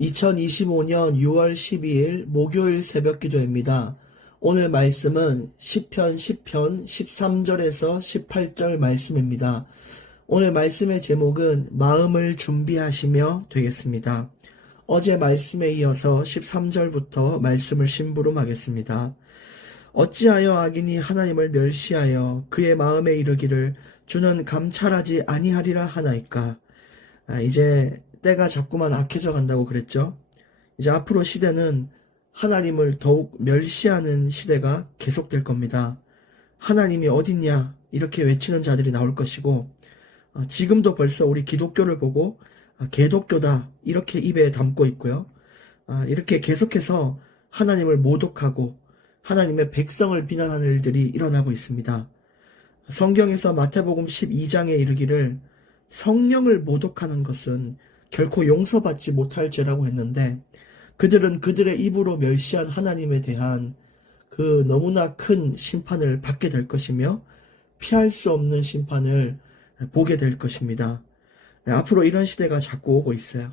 2025년 6월 12일 목요일 새벽 기도입니다. 오늘 말씀은 시편 10편 13절에서 18절 말씀입니다. 오늘 말씀의 제목은 마음을 준비하시며 되겠습니다. 어제 말씀에 이어서 13절부터 말씀을 심부름하겠습니다. 어찌하여 악인이 하나님을 멸시하여 그의 마음에 이르기를 주는 감찰하지 아니하리라 하나이까. 이제 때가 자꾸만 악해져 간다고 그랬죠. 이제 앞으로 시대는 하나님을 더욱 멸시하는 시대가 계속될 겁니다. 하나님이 어딨냐 이렇게 외치는 자들이 나올 것이고, 지금도 벌써 우리 기독교를 보고 개독교다 이렇게 입에 담고 있고요. 이렇게 계속해서 하나님을 모독하고 하나님의 백성을 비난하는 일들이 일어나고 있습니다. 성경에서 마태복음 12장에 이르기를 성령을 모독하는 것은 결코 용서받지 못할 죄라고 했는데, 그들은 그들의 입으로 멸시한 하나님에 대한 그 너무나 큰 심판을 받게 될 것이며 피할 수 없는 심판을 보게 될 것입니다. 앞으로 이런 시대가 자꾸 오고 있어요.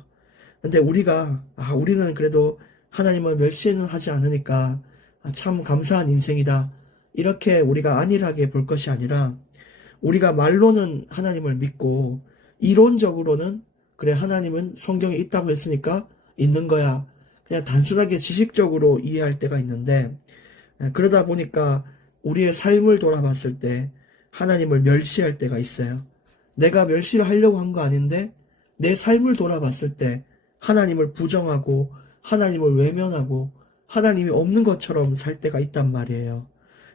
근데 우리는 그래도 하나님을 멸시는 하지 않으니까 참 감사한 인생이다, 이렇게 우리가 안일하게 볼 것이 아니라, 우리가 말로는 하나님을 믿고 이론적으로는 그래 하나님은 성경에 있다고 했으니까 있는 거야, 그냥 단순하게 지식적으로 이해할 때가 있는데, 그러다 보니까 우리의 삶을 돌아봤을 때 하나님을 멸시할 때가 있어요. 내가 멸시를 하려고 한 거 아닌데 내 삶을 돌아봤을 때 하나님을 부정하고 하나님을 외면하고 하나님이 없는 것처럼 살 때가 있단 말이에요.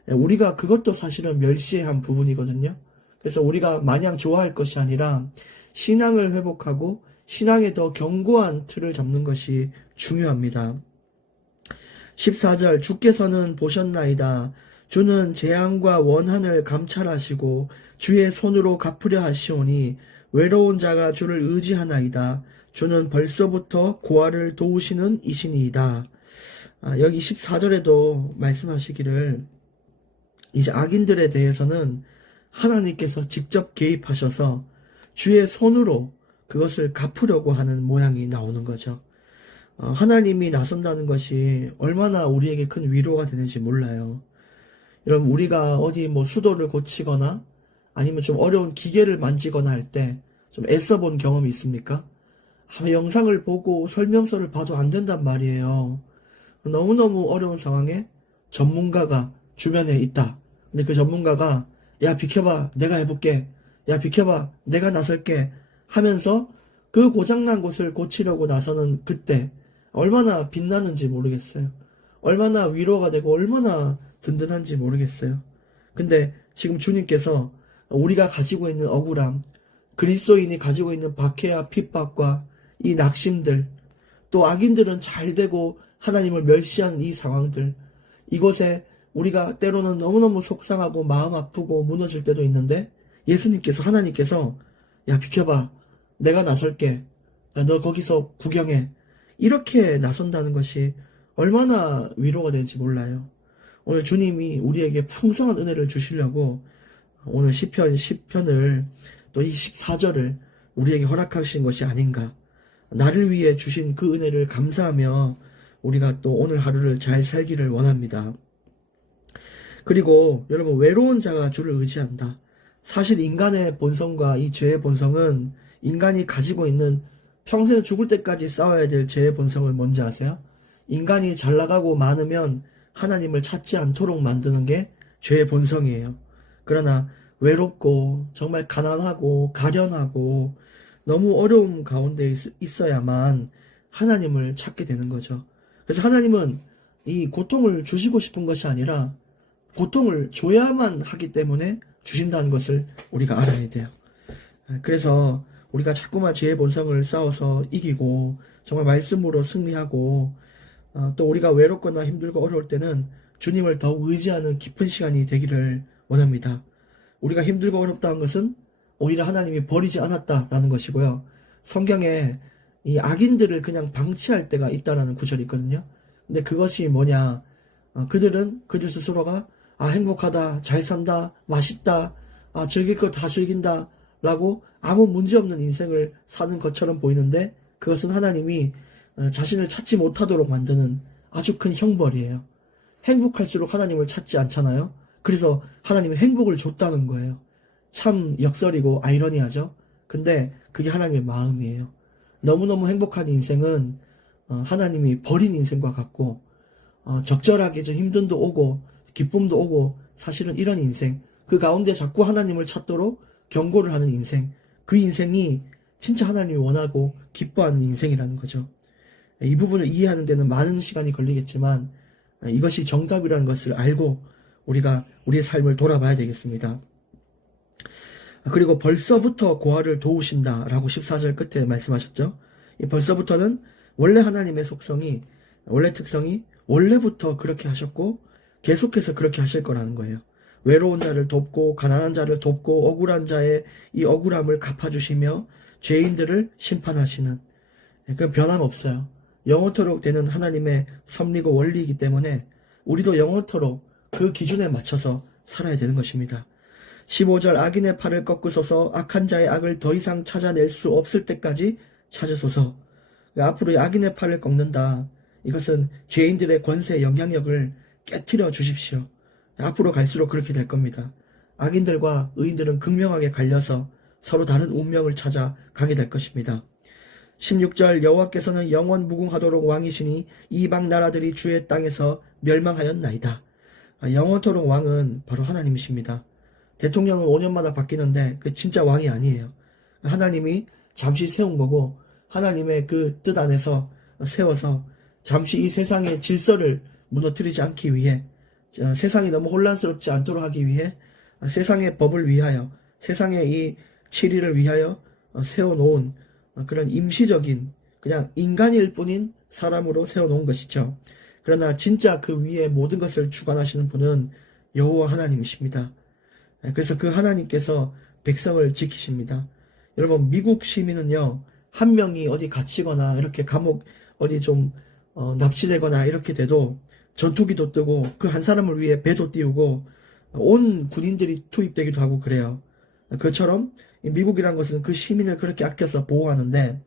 우리가 그것도 사실은 멸시의 한 부분이거든요. 그래서 우리가 마냥 좋아할 것이 아니라 신앙을 회복하고 신앙에 더 견고한 틀을 잡는 것이 중요합니다. 14절, 주께서는 보셨나이다. 주는 재앙과 원한을 감찰하시고 주의 손으로 갚으려 하시오니 외로운 자가 주를 의지하나이다. 주는 벌써부터 고아를 도우시는 이신이이다. 여기 14절에도 말씀하시기를 이제 악인들에 대해서는 하나님께서 직접 개입하셔서 주의 손으로 그것을 갚으려고 하는 모양이 나오는 거죠. 하나님이 나선다는 것이 얼마나 우리에게 큰 위로가 되는지 몰라요. 여러분, 우리가 어디 수도를 고치거나 아니면 좀 어려운 기계를 만지거나 할 때 좀 애써 본 경험이 있습니까? 영상을 보고 설명서를 봐도 안 된단 말이에요. 너무너무 어려운 상황에 전문가가 주변에 있다. 근데 그 전문가가 야 비켜봐, 내가 해볼게, 야 비켜봐, 내가 나설게 하면서 그 고장난 곳을 고치려고 나서는 그때 얼마나 빛나는지 모르겠어요. 얼마나 위로가 되고 얼마나 든든한지 모르겠어요. 근데 지금 주님께서 우리가 가지고 있는 억울함, 그리스도인이 가지고 있는 박해와 핍박과 이 낙심들, 또 악인들은 잘 되고 하나님을 멸시한 이 상황들, 이곳에 우리가 때로는 너무너무 속상하고 마음 아프고 무너질 때도 있는데, 예수님께서, 하나님께서 야 비켜봐, 내가 나설게, 야 너 거기서 구경해, 이렇게 나선다는 것이 얼마나 위로가 되는지 몰라요. 오늘 주님이 우리에게 풍성한 은혜를 주시려고 오늘 시편 10편을 또 이 14절을 우리에게 허락하신 것이 아닌가. 나를 위해 주신 그 은혜를 감사하며 우리가 또 오늘 하루를 잘 살기를 원합니다. 그리고 여러분, 외로운 자가 주를 의지한다. 사실 인간의 본성과 이 죄의 본성은 인간이 가지고 있는 평생 죽을 때까지 싸워야 될 죄의 본성을 뭔지 아세요? 인간이 잘 나가고 많으면 하나님을 찾지 않도록 만드는 게 죄의 본성이에요. 그러나 외롭고 정말 가난하고 가련하고 너무 어려움 가운데 있어야만 하나님을 찾게 되는 거죠. 그래서 하나님은 이 고통을 주시고 싶은 것이 아니라 고통을 줘야만 하기 때문에 주신다는 것을 우리가 알아야 돼요. 그래서 우리가 자꾸만 죄의 본성을 싸워서 이기고 정말 말씀으로 승리하고, 또 우리가 외롭거나 힘들고 어려울 때는 주님을 더욱 의지하는 깊은 시간이 되기를 원합니다. 우리가 힘들고 어렵다는 것은 오히려 하나님이 버리지 않았다라는 것이고요. 성경에 이 악인들을 그냥 방치할 때가 있다라는 구절이 있거든요. 근데 그것이 뭐냐? 그들 스스로가 행복하다, 잘 산다, 맛있다, 즐길 거 다 즐긴다 라고 아무 문제 없는 인생을 사는 것처럼 보이는데, 그것은 하나님이 자신을 찾지 못하도록 만드는 아주 큰 형벌이에요. 행복할수록 하나님을 찾지 않잖아요. 그래서 하나님은 행복을 줬다는 거예요. 참 역설이고 아이러니하죠. 근데 그게 하나님의 마음이에요. 너무너무 행복한 인생은 하나님이 버린 인생과 같고, 적절하게 좀 힘듦도 오고 기쁨도 오고, 사실은 이런 인생, 그 가운데 자꾸 하나님을 찾도록 경고를 하는 인생, 그 인생이 진짜 하나님이 원하고 기뻐하는 인생이라는 거죠. 이 부분을 이해하는 데는 많은 시간이 걸리겠지만 이것이 정답이라는 것을 알고 우리가 우리의 삶을 돌아봐야 되겠습니다. 그리고 벌써부터 고아를 도우신다라고 14절 끝에 말씀하셨죠. 이 벌써부터는 원래 하나님의 속성이, 원래 특성이 원래부터 그렇게 하셨고 계속해서 그렇게 하실 거라는 거예요. 외로운 자를 돕고 가난한 자를 돕고 억울한 자의 이 억울함을 갚아주시며 죄인들을 심판하시는, 그건 변함없어요. 영원토록 되는 하나님의 섭리고 원리이기 때문에 우리도 영원토록 그 기준에 맞춰서 살아야 되는 것입니다. 15절 악인의 팔을 꺾으소서, 악한 자의 악을 더 이상 찾아낼 수 없을 때까지 찾으소서. 앞으로 악인의 팔을 꺾는다. 이것은 죄인들의 권세, 영향력을 깨트려 주십시오. 앞으로 갈수록 그렇게 될 겁니다. 악인들과 의인들은 극명하게 갈려서 서로 다른 운명을 찾아 가게 될 것입니다. 16절 여호와께서는 영원 무궁하도록 왕이시니 이방 나라들이 주의 땅에서 멸망하였나이다. 영원토록 왕은 바로 하나님이십니다. 대통령은 5년마다 바뀌는데 그 진짜 왕이 아니에요. 하나님이 잠시 세운 거고, 하나님의 그 뜻 안에서 세워서 잠시 이 세상의 질서를 무너뜨리지 않기 위해, 세상이 너무 혼란스럽지 않도록 하기 위해, 세상의 법을 위하여, 세상의 이 7일을 위하여 세워놓은 그런 임시적인 그냥 인간일 뿐인 사람으로 세워놓은 것이죠. 그러나 진짜 그 위에 모든 것을 주관하시는 분은 여호와 하나님이십니다. 그래서 그 하나님께서 백성을 지키십니다. 여러분, 미국 시민은요, 한 명이 어디 갇히거나 이렇게 감옥 어디 좀 납치되거나 이렇게 돼도 전투기도 뜨고 그 한 사람을 위해 배도 띄우고 온 군인들이 투입되기도 하고 그래요. 그처럼 미국이란 것은 그 시민을 그렇게 아껴서 보호하는데,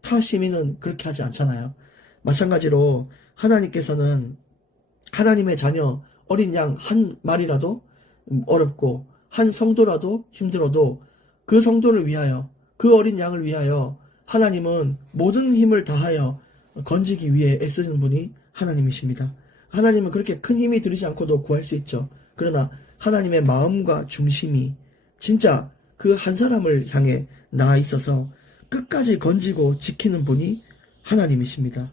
타 시민은 그렇게 하지 않잖아요. 마찬가지로 하나님께서는 하나님의 자녀 어린 양 한 마리라도 어렵고 한 성도라도 힘들어도 그 성도를 위하여, 그 어린 양을 위하여 하나님은 모든 힘을 다하여 건지기 위해 애쓰는 분이 하나님이십니다. 하나님은 그렇게 큰 힘이 들이지 않고도 구할 수 있죠. 그러나 하나님의 마음과 중심이 진짜 그 한 사람을 향해 나아 있어서 끝까지 건지고 지키는 분이 하나님이십니다.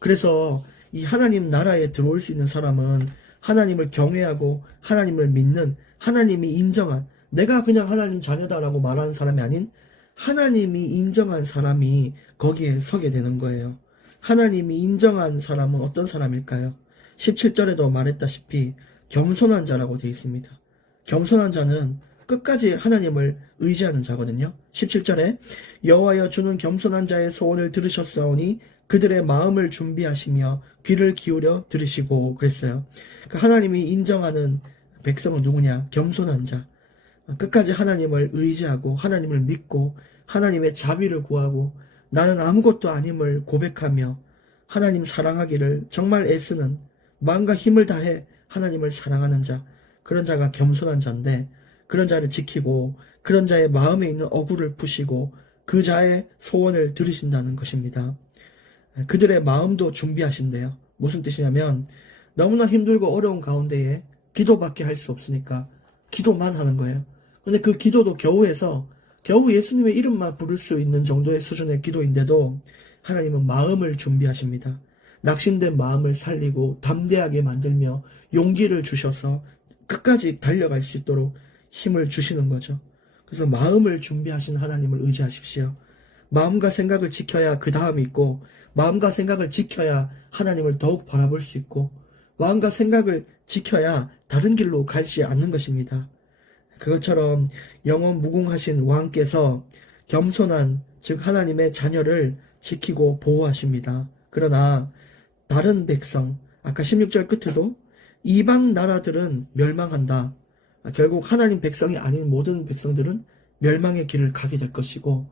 그래서 이 하나님 나라에 들어올 수 있는 사람은 하나님을 경외하고 하나님을 믿는, 하나님이 인정한, 내가 그냥 하나님 자녀다라고 말하는 사람이 아닌 하나님이 인정한 사람이 거기에 서게 되는 거예요. 하나님이 인정한 사람은 어떤 사람일까요? 17절에도 말했다시피 겸손한 자라고 되어 있습니다. 겸손한 자는 끝까지 하나님을 의지하는 자거든요. 17절에 여호와여 주는 겸손한 자의 소원을 들으셨사오니 그들의 마음을 준비하시며 귀를 기울여 들으시고 그랬어요. 하나님이 인정하는 백성은 누구냐? 겸손한 자. 끝까지 하나님을 의지하고 하나님을 믿고 하나님의 자비를 구하고 나는 아무것도 아님을 고백하며 하나님 사랑하기를 정말 애쓰는, 마음과 힘을 다해 하나님을 사랑하는 자, 그런 자가 겸손한 자인데, 그런 자를 지키고 그런 자의 마음에 있는 억울을 푸시고 그 자의 소원을 들으신다는 것입니다. 그들의 마음도 준비하신대요. 무슨 뜻이냐면 너무나 힘들고 어려운 가운데에 기도밖에 할 수 없으니까 기도만 하는 거예요. 근데 그 기도도 겨우 해서 겨우 예수님의 이름만 부를 수 있는 정도의 수준의 기도인데도 하나님은 마음을 준비하십니다. 낙심된 마음을 살리고 담대하게 만들며 용기를 주셔서 끝까지 달려갈 수 있도록 힘을 주시는 거죠. 그래서 마음을 준비하신 하나님을 의지하십시오. 마음과 생각을 지켜야 그 다음이 있고, 마음과 생각을 지켜야 하나님을 더욱 바라볼 수 있고, 마음과 생각을 지켜야 다른 길로 가지 않는 것입니다. 그것처럼 영원 무궁하신 왕께서 겸손한, 즉 하나님의 자녀를 지키고 보호하십니다. 그러나 다른 백성, 아까 16절 끝에도 이방 나라들은 멸망한다. 결국 하나님 백성이 아닌 모든 백성들은 멸망의 길을 가게 될 것이고,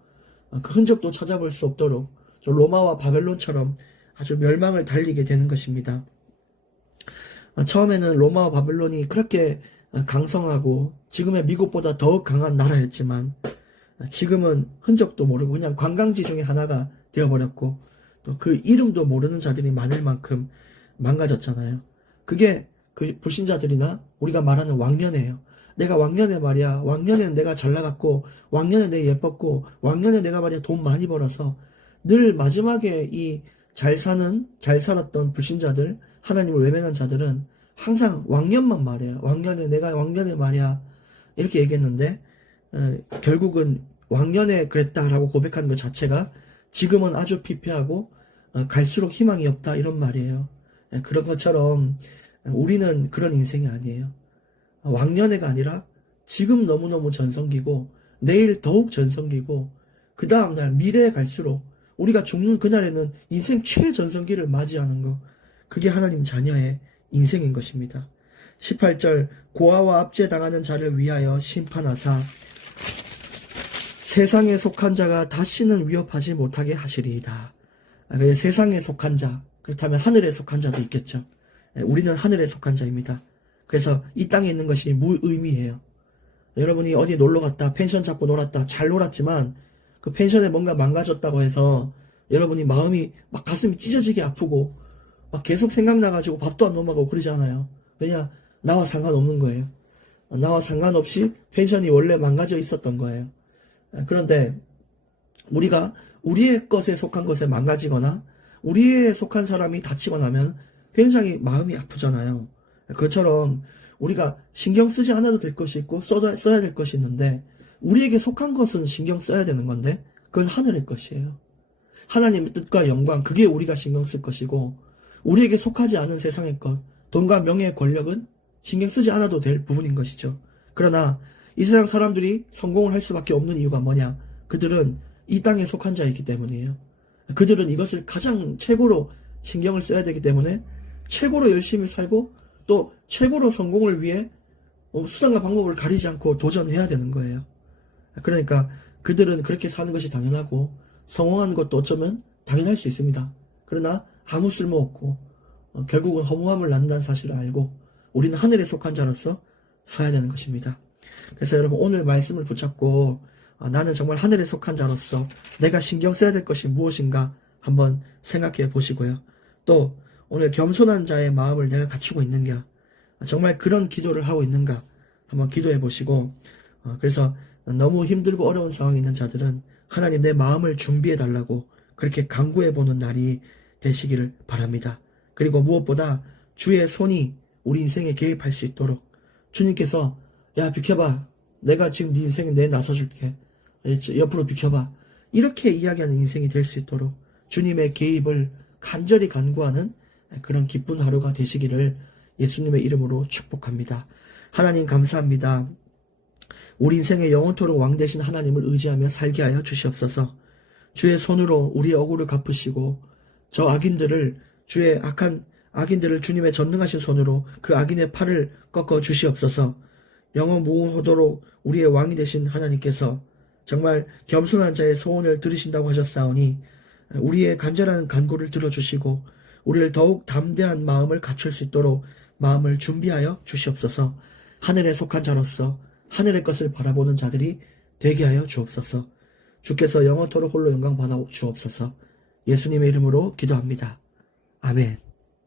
그 흔적도 찾아볼 수 없도록 로마와 바벨론처럼 아주 멸망을 달리게 되는 것입니다. 처음에는 로마와 바벨론이 그렇게 강성하고 지금의 미국보다 더욱 강한 나라였지만 지금은 흔적도 모르고 그냥 관광지 중에 하나가 되어버렸고 또 그 이름도 모르는 자들이 많을 만큼 망가졌잖아요. 그게 그 불신자들이나 우리가 말하는 왕년이에요. 내가 왕년에 말이야, 왕년에는 내가 잘 나갔고 왕년에 내가 예뻤고 왕년에 내가 말이야 돈 많이 벌어서 늘 마지막에 이 잘 살았던 불신자들, 하나님을 외면한 자들은 항상 왕년만 말해요. 내가 왕년에 말이야 이렇게 얘기했는데 결국은 왕년에 그랬다라고 고백하는 것 자체가 지금은 아주 피폐하고 갈수록 희망이 없다 이런 말이에요. 그런 것처럼 우리는 그런 인생이 아니에요. 왕년에가 아니라 지금 너무너무 전성기고 내일 더욱 전성기고 그 다음날 미래에 갈수록 우리가 죽는 그날에는 인생 최전성기를 맞이하는 것, 그게 하나님 자녀의 인생인 것입니다. 18절 고아와 압제당하는 자를 위하여 심판하사 세상에 속한 자가 다시는 위협하지 못하게 하시리이다. 세상에 속한 자, 그렇다면 하늘에 속한 자도 있겠죠. 우리는 하늘에 속한 자입니다. 그래서 이 땅에 있는 것이 무의미해요. 여러분이 어디 놀러 갔다 펜션 잡고 놀았다 잘 놀았지만 그 펜션에 뭔가 망가졌다고 해서 여러분이 마음이 막 가슴이 찢어지게 아프고 막 계속 생각나가지고 밥도 안 넘어가고 그러지 않아요. 왜냐? 나와 상관없는 거예요. 나와 상관없이 펜션이 원래 망가져 있었던 거예요. 그런데 우리가 우리의 것에 속한 것에 망가지거나 우리에 속한 사람이 다치거나 하면 굉장히 마음이 아프잖아요. 그것처럼 우리가 신경 쓰지 않아도 될 것이 있고 써야 될 것이 있는데 우리에게 속한 것은 신경 써야 되는 건데 그건 하늘의 것이에요. 하나님의 뜻과 영광, 그게 우리가 신경 쓸 것이고 우리에게 속하지 않은 세상의 것, 돈과 명예의 권력은 신경 쓰지 않아도 될 부분인 것이죠. 그러나 이 세상 사람들이 성공을 할 수밖에 없는 이유가 뭐냐? 그들은 이 땅에 속한 자이기 때문이에요. 그들은 이것을 가장 최고로 신경을 써야 되기 때문에 최고로 열심히 살고 또 최고로 성공을 위해 수단과 방법을 가리지 않고 도전해야 되는 거예요. 그러니까 그들은 그렇게 사는 것이 당연하고 성공하는 것도 어쩌면 당연할 수 있습니다. 그러나 아무 쓸모없고 결국은 허무함을 낳는다는 사실을 알고 우리는 하늘에 속한 자로서 서야 되는 것입니다. 그래서 여러분 오늘 말씀을 붙잡고 나는 정말 하늘에 속한 자로서 내가 신경 써야 될 것이 무엇인가 한번 생각해 보시고요. 또 오늘 겸손한 자의 마음을 내가 갖추고 있는가, 정말 그런 기도를 하고 있는가 한번 기도해 보시고 그래서 너무 힘들고 어려운 상황에 있는 자들은 하나님 내 마음을 준비해 달라고 그렇게 간구해 보는 날이 되시기를 바랍니다. 그리고 무엇보다 주의 손이 우리 인생에 개입할 수 있도록 주님께서 야 비켜봐, 내가 지금 네 인생에 내 나서줄게, 옆으로 비켜봐, 이렇게 이야기하는 인생이 될 수 있도록 주님의 개입을 간절히 간구하는 그런 기쁜 하루가 되시기를 예수님의 이름으로 축복합니다. 하나님 감사합니다. 우리 인생의 영원토록 왕 되신 하나님을 의지하며 살게 하여 주시옵소서. 주의 손으로 우리의 억울을 갚으시고 저 악인들을, 주의 악한 악인들을 주님의 전능하신 손으로 그 악인의 팔을 꺾어 주시옵소서. 영원무궁하도록 우리의 왕이 되신 하나님께서 정말 겸손한 자의 소원을 들으신다고 하셨사오니 우리의 간절한 간구를 들어주시고 우리를 더욱 담대한 마음을 갖출 수 있도록 마음을 준비하여 주시옵소서. 하늘에 속한 자로서 하늘의 것을 바라보는 자들이 되게 하여 주옵소서. 주께서 영원토록 홀로 영광 받아 주옵소서. 예수님의 이름으로 기도합니다. 아멘.